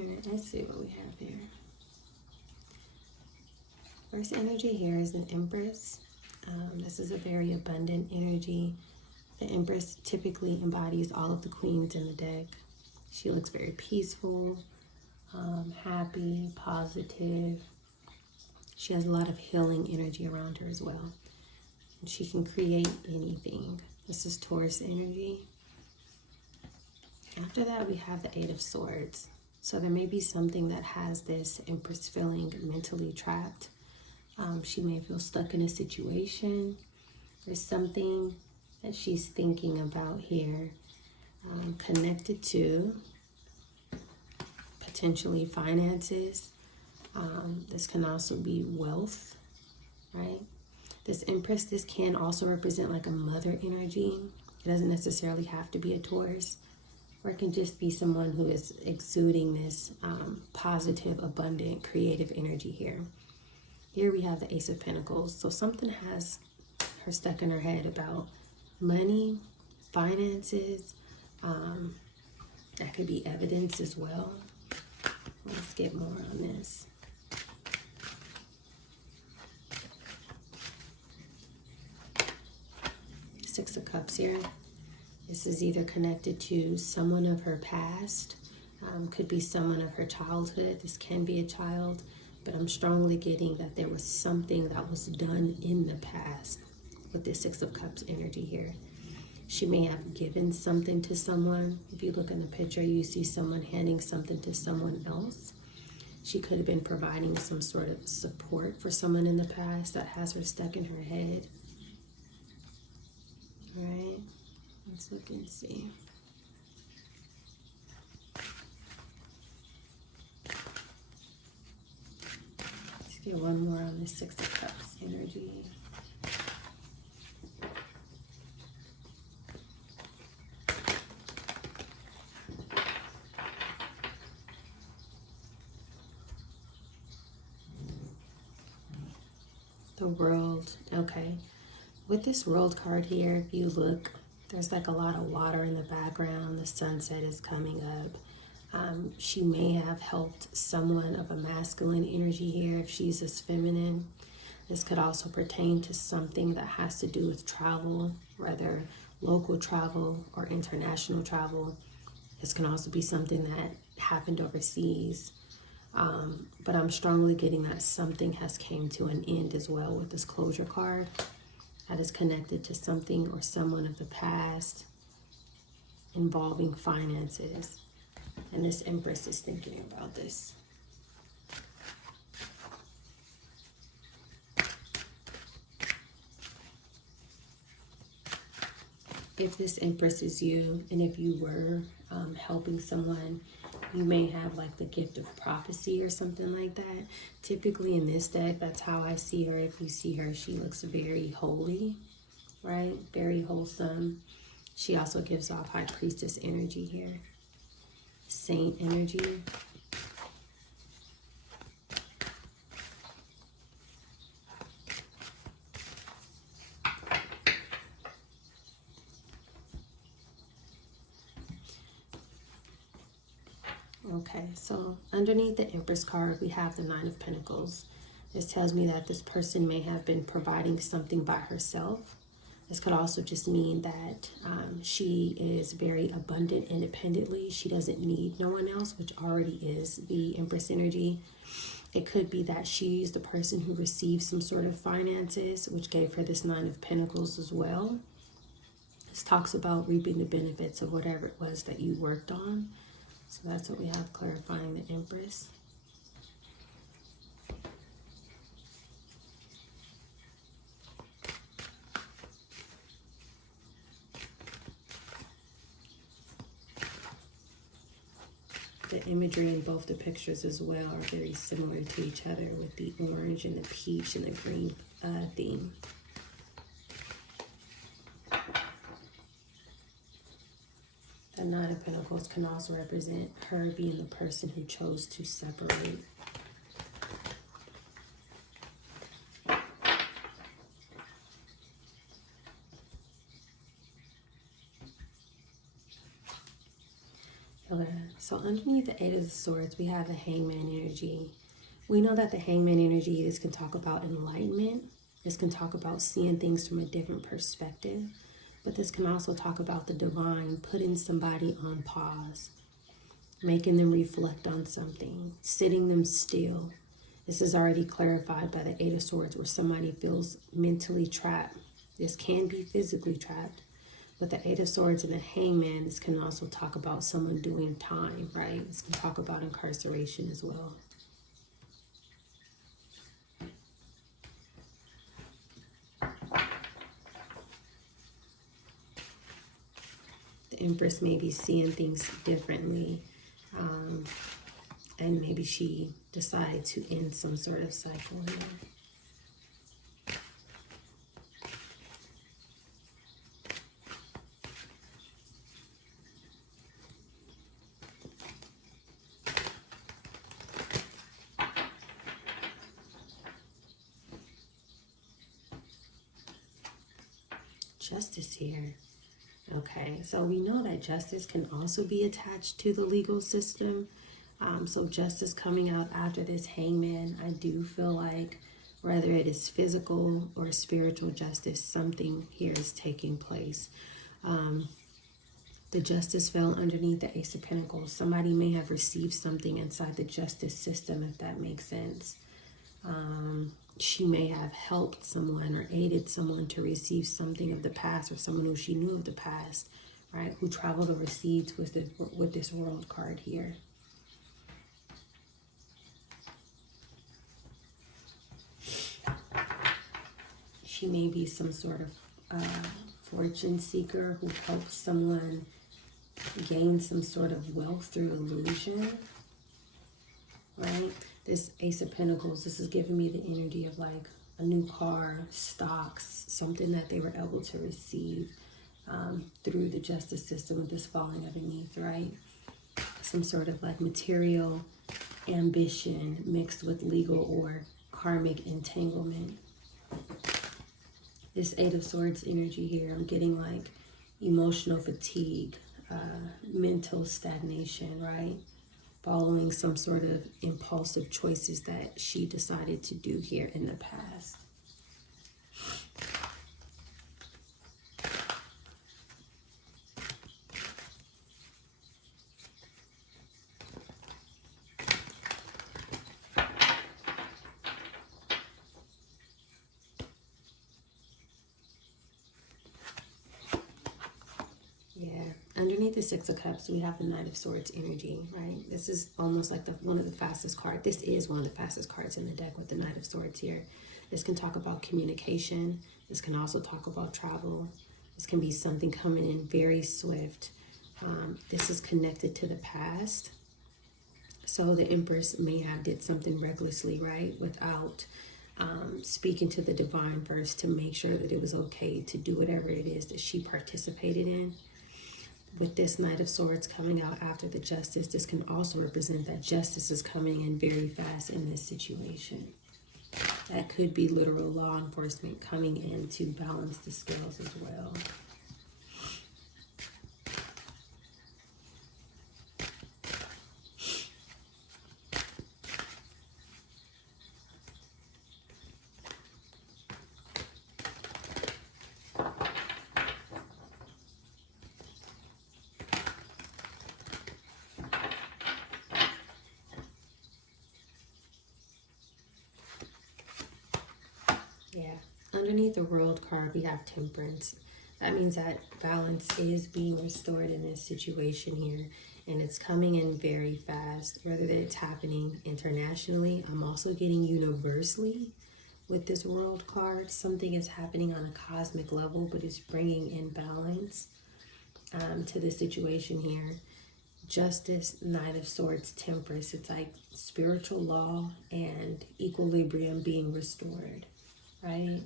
All right, let's see what we have here. First energy here is an Empress. This is a very abundant energy. The Empress typically embodies all of the queens in the deck. She looks very peaceful, happy, positive. She has a lot of healing energy around her as well. And she can create anything. This is Taurus energy. After that, we have the Eight of Swords. So there may be something that has this Empress feeling mentally trapped. She may feel stuck in a situation. There's something that she's thinking about here, connected to potentially finances. This can also be wealth, right? This Empress, this can also represent like a mother energy. It doesn't necessarily have to be a Taurus, or it can just be someone who is exuding this positive, abundant, creative energy here. Here we have the Ace of Pentacles. So something has her stuck in her head about money, finances. That could be evidence as well. Let's get more on this. Six of Cups here. This is either connected to someone of her past, could be someone of her childhood. This can be a child, but I'm strongly getting that there was something that was done in the past with this Six of Cups energy here. She may have given something to someone. If you look in the picture, you see someone handing something to someone else. She could have been providing some sort of support for someone in the past that has her stuck in her head. All right, let's look and see. Let's get one more on the Six of Cups energy. The World. Okay. With this World card here, if you look, there's like a lot of water in the background. The sunset is coming up. She may have helped someone of a masculine energy here if she's as feminine. This could also pertain to something that has to do with travel, whether local travel or international travel. This can also be something that happened overseas. But I'm strongly getting that something has came to an end as well with this closure card. That is connected to something or someone of the past involving finances. And this Empress is thinking about this. If this Empress is you, and if you were helping someone, you may have like the gift of prophecy or something like that. Typically in this deck, that's how I see her. If you see her, she looks very holy, right? Very wholesome. She also gives off High Priestess energy here. Saint energy. Okay, so underneath the Empress card, we have the Nine of Pentacles. This tells me that this person may have been providing something by herself. This could also just mean that she is very abundant independently. She doesn't need no one else, which already is the Empress energy. It could be that she's the person who received some sort of finances, which gave her this Nine of Pentacles as well. This talks about reaping the benefits of whatever it was that you worked on. So that's what we have clarifying the Empress. The imagery in both the pictures as well are very similar to each other with the orange and the peach and the green theme. The Nine of Pentacles can also represent her being the person who chose to separate. Okay, so underneath the Eight of Swords, we have the Hangman energy. We know that the Hangman energy, this can talk about enlightenment. This can talk about seeing things from a different perspective. But this can also talk about the divine putting somebody on pause, making them reflect on something, sitting them still. This is already clarified by the Eight of Swords, where somebody feels mentally trapped. This can be physically trapped. With the Eight of Swords and the Hangman, this can also talk about someone doing time, right? This can talk about incarceration as well. The Empress may be seeing things differently, and maybe she decided to end some sort of cycle here. Justice here. Okay, so we know that justice can also be attached to the legal system. So justice coming out after this Hangman, I do feel like whether it is physical or spiritual justice, something here is taking place. The justice fell underneath the Ace of Pentacles. Somebody may have received something inside the justice system, if that makes sense. She may have helped someone or aided someone to receive something of the past, or someone who she knew of the past, right? Who traveled overseas with this World card here. She may be some sort of fortune seeker who helps someone gain some sort of wealth through illusion, right? This Ace of Pentacles, this is giving me the energy of like a new car, stocks, something that they were able to receive through the justice system with this falling underneath, right? Some sort of like material ambition mixed with legal or karmic entanglement. This Eight of Swords energy here, I'm getting like emotional fatigue, mental stagnation, right? Following some sort of impulsive choices that she decided to do here in the past. Underneath the Six of Cups, we have the Knight of Swords energy, right? This is almost like one of the fastest cards. This is one of the fastest cards in the deck with the Knight of Swords here. This can talk about communication. This can also talk about travel. This can be something coming in very swift. This is connected to the past. So the Empress may have did something recklessly, right? Without speaking to the divine first to make sure that it was okay to do whatever it is that she participated in. With this Knight of Swords coming out after the Justice, this can also represent that justice is coming in very fast in this situation. That could be literal law enforcement coming in to balance the scales as well. Yeah, underneath the World card, we have Temperance. That means that balance is being restored in this situation here, and it's coming in very fast. Whether it's happening internationally, I'm also getting universally with this World card. Something is happening on a cosmic level, but it's bringing in balance to the situation here. Justice, Knight of Swords, Temperance. It's like spiritual law and equilibrium being restored. Right?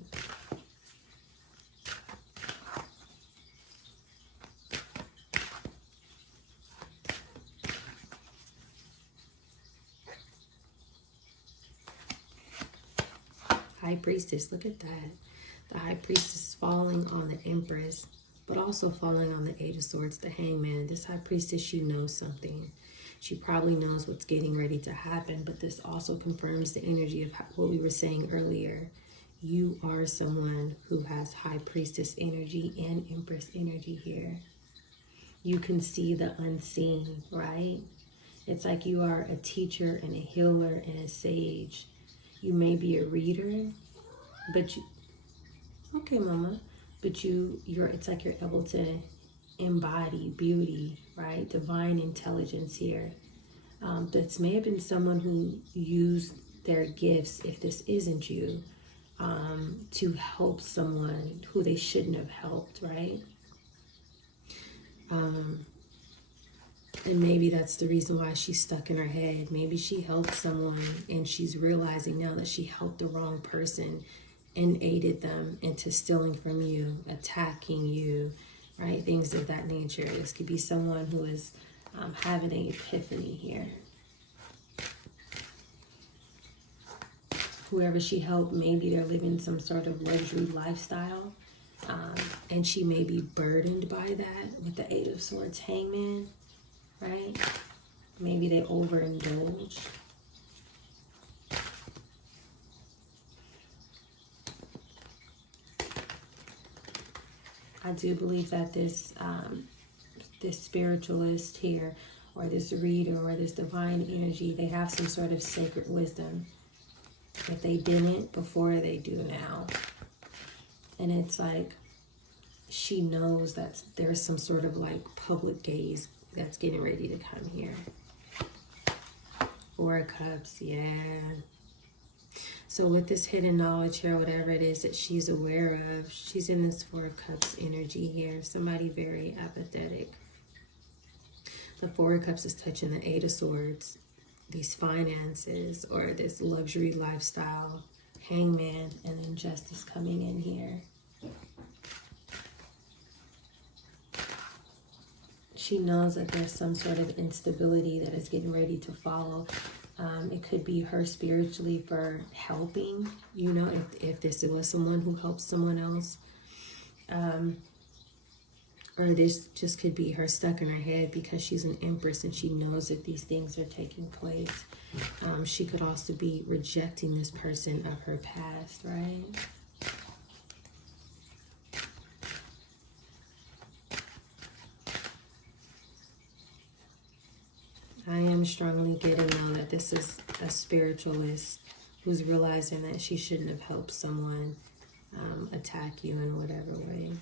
High Priestess, look at that. The High Priestess falling on the Empress. But also falling on the Eight of Swords, the Hangman. This High Priestess, she knows something. She probably knows what's getting ready to happen, but this also confirms the energy of what we were saying earlier. You are someone who has High Priestess energy and Empress energy here. You can see the unseen, right? It's like you are a teacher and a healer and a sage. You may be a reader, but you, okay, mama, but it's like you're able to embody beauty, right? Divine intelligence here. This may have been someone who used their gifts, if this isn't you, to help someone who they shouldn't have helped, right? And maybe that's the reason why she's stuck in her head. Maybe she helped someone and she's realizing now that she helped the wrong person and aided them into stealing from you, attacking you, right? Things of that nature. This could be someone who is having an epiphany here. Whoever she helped, maybe they're living some sort of luxury lifestyle. And she may be burdened by that with the Eight of Swords, Hangman, right? Maybe they overindulge. I do believe that this spiritualist here, or this reader, or this divine energy, they have some sort of sacred wisdom. If they didn't before, they do now. And it's like she knows that there's some sort of like public gaze that's getting ready to come here. Four of Cups, yeah. So with this hidden knowledge here, whatever it is that she's aware of, she's in this Four of Cups energy here. Somebody very apathetic. The Four of Cups is touching the Eight of Swords. These finances or this luxury lifestyle, Hangman, and then Justice coming in here. She knows that there's some sort of instability that is getting ready to follow. It could be her spiritually for helping, you know, if this was someone who helps someone else. Or this just could be her stuck in her head because she's an Empress and she knows that these things are taking place. She could also be rejecting this person of her past, right? I am strongly getting though that this is a spiritualist who's realizing that she shouldn't have helped someone attack you in whatever way.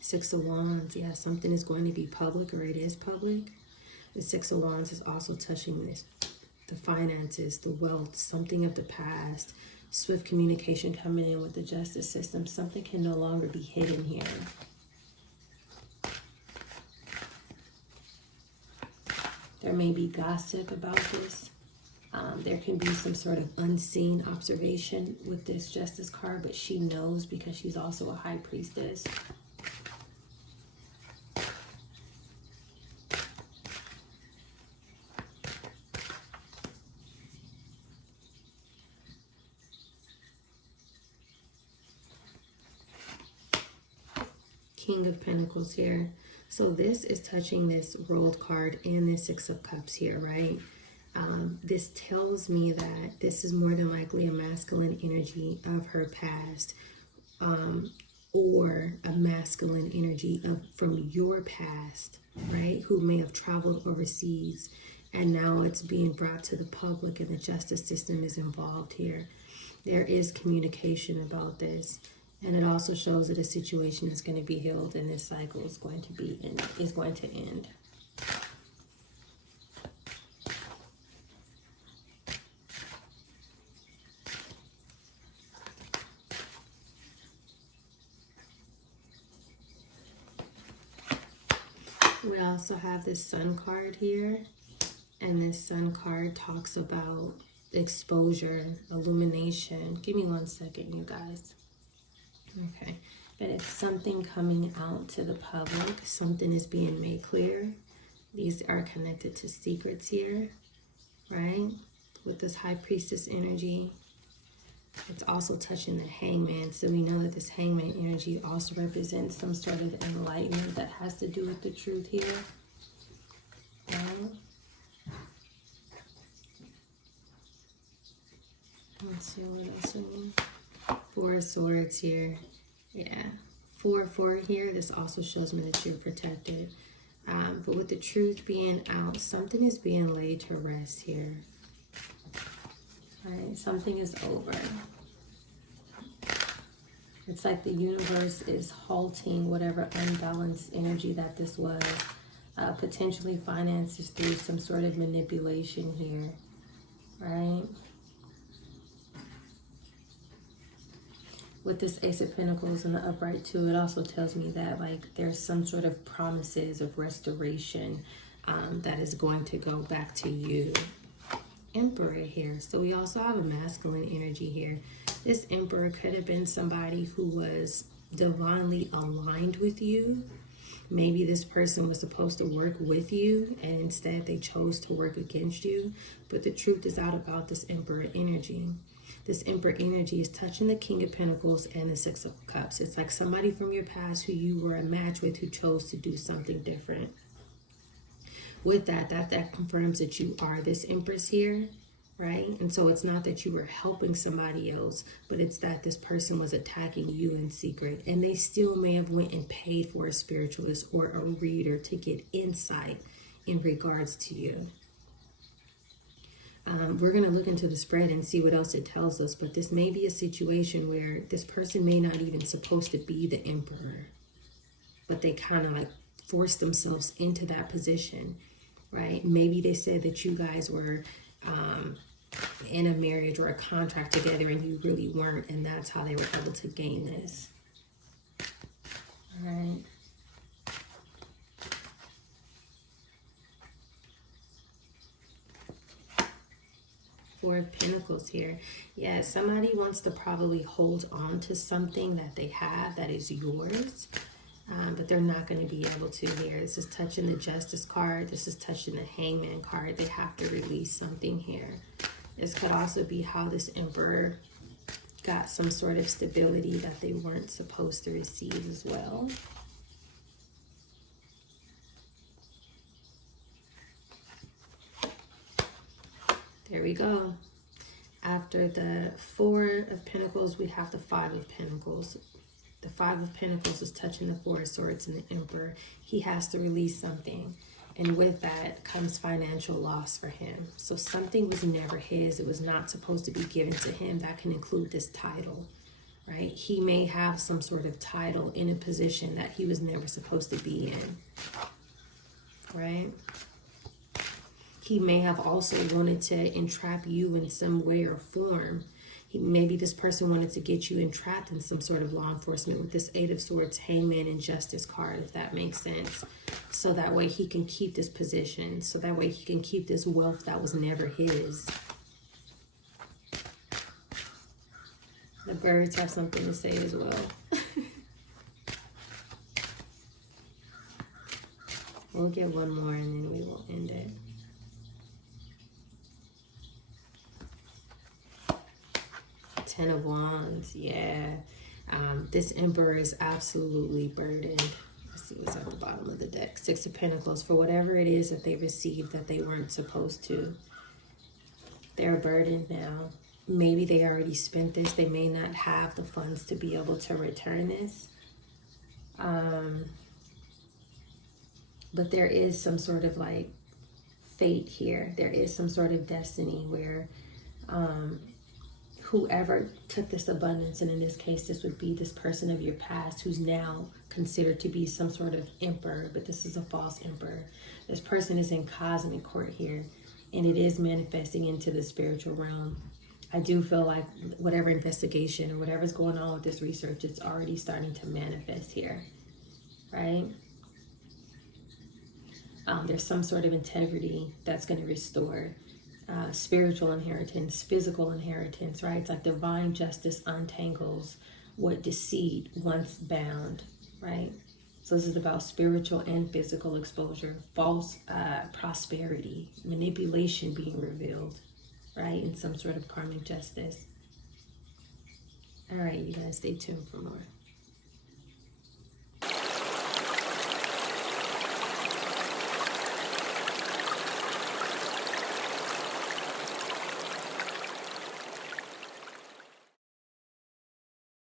Six of Wands, yeah, something is going to be public, or it is public. The Six of Wands is also touching this, the finances, the wealth, something of the past. Swift communication coming in with the justice system. Something can no longer be hidden here. There may be gossip about this. There can be some sort of unseen observation with this Justice card, but she knows because she's also a High Priestess. King of Pentacles here. So this is touching this World card and this Six of Cups here, right? This tells me that this is more than likely a masculine energy of her past, or a masculine energy from your past, right? Who may have traveled overseas and now it's being brought to the public and the justice system is involved here. There is communication about this. And it also shows that a situation is going to be healed and this cycle is going to end. We also have this Sun card here. And this Sun card talks about exposure, illumination. Give me 1 second, you guys. Okay, but it's something coming out to the public. Something is being made clear. These are connected to secrets here, right? With this High Priestess energy. It's also touching the hangman. So we know that this hangman energy also represents some sort of enlightenment that has to do with the truth here. Let's see what else I mean. Four of Swords here. Yeah. 4 here, this also shows me that you're protected. But with the truth being out, something is being laid to rest here. All right, something is over. It's like the universe is halting whatever unbalanced energy that this was. Potentially finances through some sort of manipulation here, right? With this Ace of Pentacles and the upright too, it also tells me that like there's some sort of promises of restoration that is going to go back to you. Emperor here. So we also have a masculine energy here. This Emperor could have been somebody who was divinely aligned with you. Maybe this person was supposed to work with you and instead they chose to work against you. But the truth is out about this Emperor energy. This Emperor energy is touching the King of Pentacles and the Six of Cups. It's like somebody from your past who you were a match with who chose to do something different. With that confirms that you are this Empress here, right? And so it's not that you were helping somebody else, but it's that this person was attacking you in secret. And they still may have went and paid for a spiritualist or a reader to get insight in regards to you. We're going to look into the spread and see what else it tells us. But this may be a situation where this person may not even supposed to be the Emperor. But they kind of like forced themselves into that position, right? Maybe they said that you guys were in a marriage or a contract together and you really weren't. And that's how they were able to gain this. All right. Four of Pentacles here. Yeah, somebody wants to probably hold on to something that they have that is yours, but they're not going to be able to here. This is touching the Justice card. This is touching the Hangman card. They have to release something here. This could also be how this Emperor got some sort of stability that they weren't supposed to receive as well. There we go. After the Four of Pentacles, we have the Five of Pentacles. The Five of Pentacles is touching the Four of Swords and the Emperor. He has to release something. And with that comes financial loss for him. So something was never his. It was not supposed to be given to him. That can include this title, right? He may have some sort of title in a position that he was never supposed to be in, right? He may have also wanted to entrap you in some way or form. Maybe this person wanted to get you entrapped in some sort of law enforcement with this Eight of Swords, Hangman, and Justice card, if that makes sense. So that way he can keep this position. So that way he can keep this wealth that was never his. The birds have something to say as well. We'll get one more and then we will end it. Ten of Wands, yeah. This Emperor is absolutely burdened. Let's see what's at the bottom of the deck. Six of Pentacles, for whatever it is that they received that they weren't supposed to. They're burdened now. Maybe they already spent this. They may not have the funds to be able to return this. But there is some sort of like fate here. There is some sort of destiny where whoever took this abundance, and in this case, this would be this person of your past who's now considered to be some sort of emperor, but this is a false emperor. This person is in cosmic court here, and it is manifesting into the spiritual realm. I do feel like whatever investigation or whatever's going on with this research, it's already starting to manifest here, right? There's some sort of integrity that's going to restore spiritual inheritance, physical inheritance, right? It's like divine justice untangles what deceit once bound, right? So this is about spiritual and physical exposure, false prosperity, manipulation being revealed, right? In some sort of karmic justice. All right, you guys stay tuned for more.